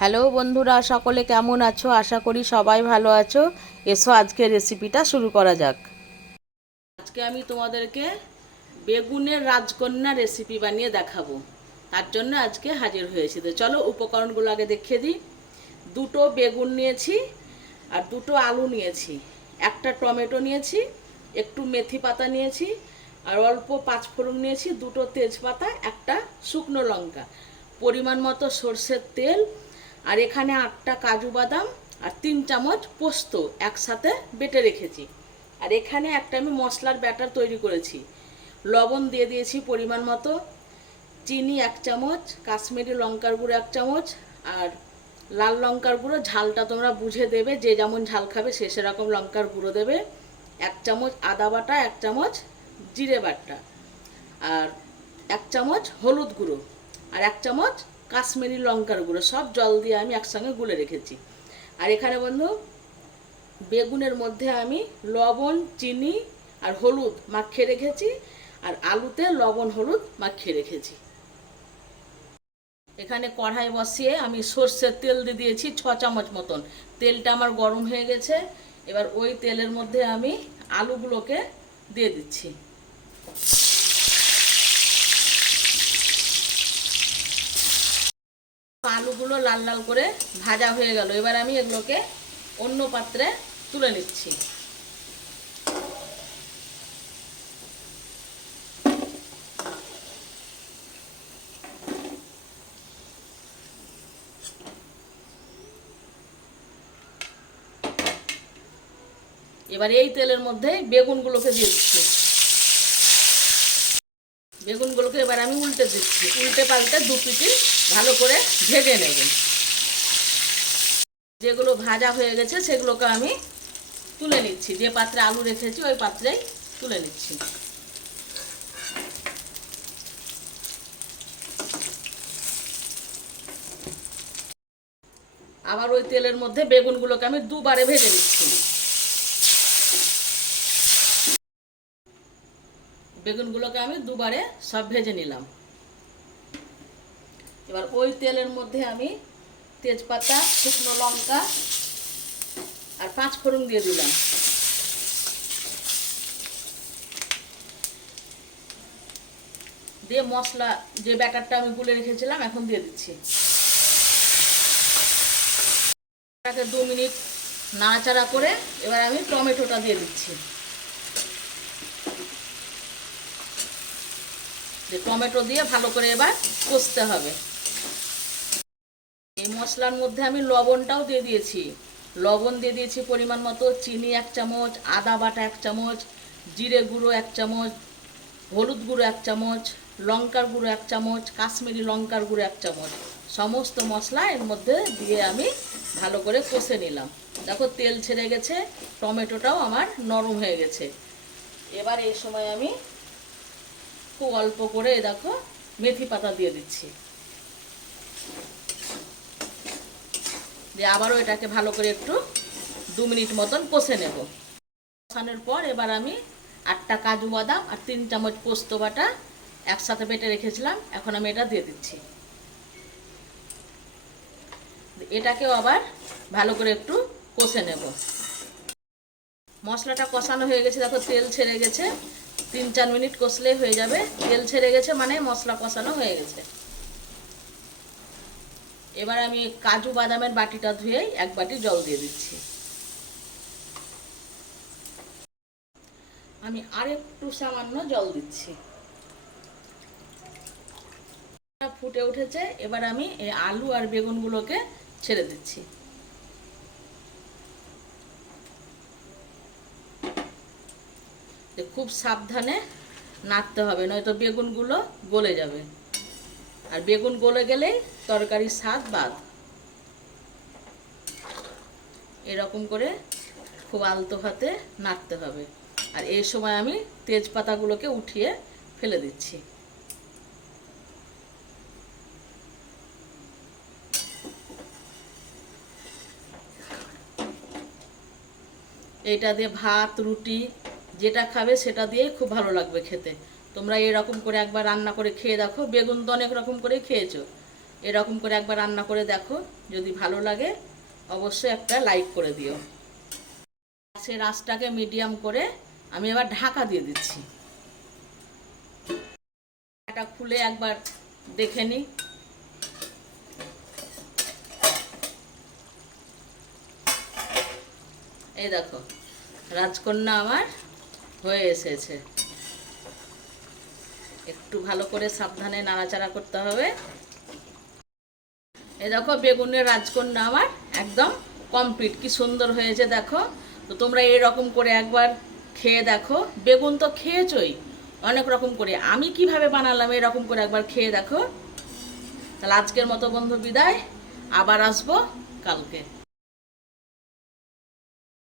Hello বন্ধুরা, সকলে কেমন আছো? আশা করি সবাই ভালো আছো। এসো আজকে রেসিপিটা শুরু করা যাক। আজকে আমি তোমাদেরকে বেগুনের রাজকন্যা রেসিপি বানিয়ে দেখাবো। তার জন্য আজকে হাজির হয়েছি। তো চলো উপকরণগুলো আগে দেখিয়ে দিই। দুটো বেগুন নিয়েছি আর দুটো আলু নিয়েছি। একটা টমেটো নিয়েছি, একটু মেথি পাতা নিয়েছি আর অল্প পাঁচ ফোড়ন নিয়েছি, দুটো তেজপাতা, একটা শুকনো লঙ্কা। পরিমাণ মতো সর্ষের তেল আর এখানে আটটা কাজু বাদাম আর তিন চামচ পোস্ত একসাথে বেটে রেখেছি। আর এখানে একটা আমি মশলার ব্যাটার তৈরি করেছি। লবণ দিয়ে দিয়েছি পরিমাণ মতো, চিনি এক চামচ, কাশ্মীরি লঙ্কার গুঁড়ো এক চামচ, আর লাল লঙ্কার গুঁড়ো, ঝালটা তোমরা বুঝে দেবে, যে যেমন ঝাল খাবে সে সেরকম লঙ্কার গুঁড়ো দেবে। এক চামচ আদা বাটা, এক চামচ জিরে বাটা, আর এক চামচ হলুদ গুঁড়ো, আর এক চামচ কাশ্মীরি লঙ্কার গুঁড়ো, সব জল দিয়ে আমি একসঙ্গে গুলে রেখেছি। আর এখানে বন্ধু, বেগুনের মধ্যে আমি লবণ, চিনি আর হলুদ মাখিয়ে রেখেছি, আর আলুতে লবণ, হলুদ মাখিয়ে রেখেছি। এখানে কড়াই বসিয়ে আমি সর্ষের তেল দিয়ে দিয়েছি ছ চামচ মতন। তেলটা আমার গরম হয়ে গেছে, এবার ওই তেলের মধ্যে আমি আলুগুলোকে দিয়ে দিচ্ছি। আলুগুলো লাল লাল করে ভাজা হয়ে গেল। এবার আমি এগুলোকে অন্য পাত্রে তুলে নিচ্ছি। এবার এই তেলের মধ্যে বেগুনগুলোকে দিয়ে দিচ্ছি। বেগুনগুলোকে এবার আমি উল্টে দিচ্ছি। উল্টে পাল্টে দু পিটি ভালো করে ভেজে নেব। যেগুলো ভাজা হয়ে গেছে সেগুলোকে আমি তুলে নিচ্ছি। যে পাত্রে আলু রেখেছি, ওই পাত্রেই তুলে নিচ্ছি। আবার ওই তেলের মধ্যে বেগুনগুলোকে আমি দুবারে ভেজে নিচ্ছি। বেগুনগুলোকে আমি দুবারে সব ভেজে নিলাম। এবার ওই তেলের মধ্যে আমি তেজপাতা, শুকনো লঙ্কা আর পাঁচ ফোড়ন দিয়ে দিলাম। দিয়ে মশলা, যে ব্যাটারটা আমি গুলে রেখেছিলাম, এখন দিয়ে দিচ্ছি। দু মিনিট নাড়াচাড়া করে এবার আমি টমেটোটা দিয়ে দিচ্ছি। যে টমেটো দিয়ে ভালো করে এবার কষতে হবে। এই মশলার মধ্যে আমি লবণটাও দিয়ে দিয়েছি। লবণ দিয়ে দিয়েছি পরিমাণ মতো, চিনি এক চামচ, আদা বাটা এক চামচ, জিরে গুঁড়ো এক চামচ, হলুদ গুঁড়ো এক চামচ, লঙ্কার গুঁড়ো এক চামচ, কাশ্মীরি লঙ্কার গুঁড়ো এক চামচ। সমস্ত মশলা এর মধ্যে দিয়ে আমি ভালো করে কষে নিলাম। দেখো তেল ছেড়ে গেছে, টমেটোটাও আমার নরম হয়ে গেছে। এবার এই সময় আমি খুব অল্প করে দেখো মেথি পাতা দিয়ে দিচ্ছি। দিয়ে আবারও এটাকে ভালো করে একটু দু মিনিট মতন কষে নেব। কষানোর পর এবার আমি আটটা কাজু বাদাম আর তিন চামচ পোস্ত বাটা একসাথে বেটে রেখেছিলাম, এখন আমি এটা দিয়ে দিচ্ছি। এটাকেও আবার ভালো করে একটু কষে নেব। মশলাটা কষানো হয়ে গেছে, দেখো তেল ছেড়ে গেছে। তিন চার মিনিট কষলেই হয়ে যাবে। তেল ছেড়ে গেছে মানে মশলা কষানো হয়ে গেছে। এবার আমি কাজু বাদামের বাটিটা ধুয়ে এক বাটি জল দিয়ে দিচ্ছি। আমি আরেকটু সামান্য জল দিচ্ছি। ফুটে উঠেছে। এবার আমি এই আলু আর বেগুনগুলোকে ছেড়ে দিচ্ছি। খুব সাবধানে নাড়তে হবে, নয়তো বেগুনগুলো গলে যাবে। আর বেগুন গলে গেলেই তরকারির স্বাদ বাদ। এরকম করে খুব আলতো হাতে নাড়তে হবে। আর এই সময় আমি তেজপাতাগুলোকে উঠিয়ে ফেলে দিচ্ছি। এটা দিয়ে ভাত, রুটি যেটা খাবে সেটা দিয়েই খুব ভালো লাগবে খেতে। তোমরা এরকম করে একবার রান্না করে খেয়ে দেখো, বেগুন তো অনেক রকম করে খেয়েছো। এরকম করে একবার রান্না করে দেখো, যদি ভালো লাগে অবশ্যই একটা লাইক করে দিও। সে রাসটাকে মিডিয়াম করে আমি এবার ঢাকা দিয়ে দিচ্ছি। এটা খুলে একবার দেখে নিই এই দেখো, রাজকন্যা আমার হয়ে এসেছে। একটু ভালো করে সাবধানে নাড়াচাড়া করতে হবে। এ দেখো, বেগুনের রাজকন্যা আমার একদম কমপ্লিট কি সুন্দর হয়েছে দেখো। তো তোমরা এরকম করে একবার খেয়ে দেখো। বেগুন তো খেয়েছই, অনেক রকম করে। আমি কীভাবে বানালাম এরকম করে একবার খেয়ে দেখো। তাহলে আজকের মতো বন্ধু বিদায়। আবার আসব কালকে।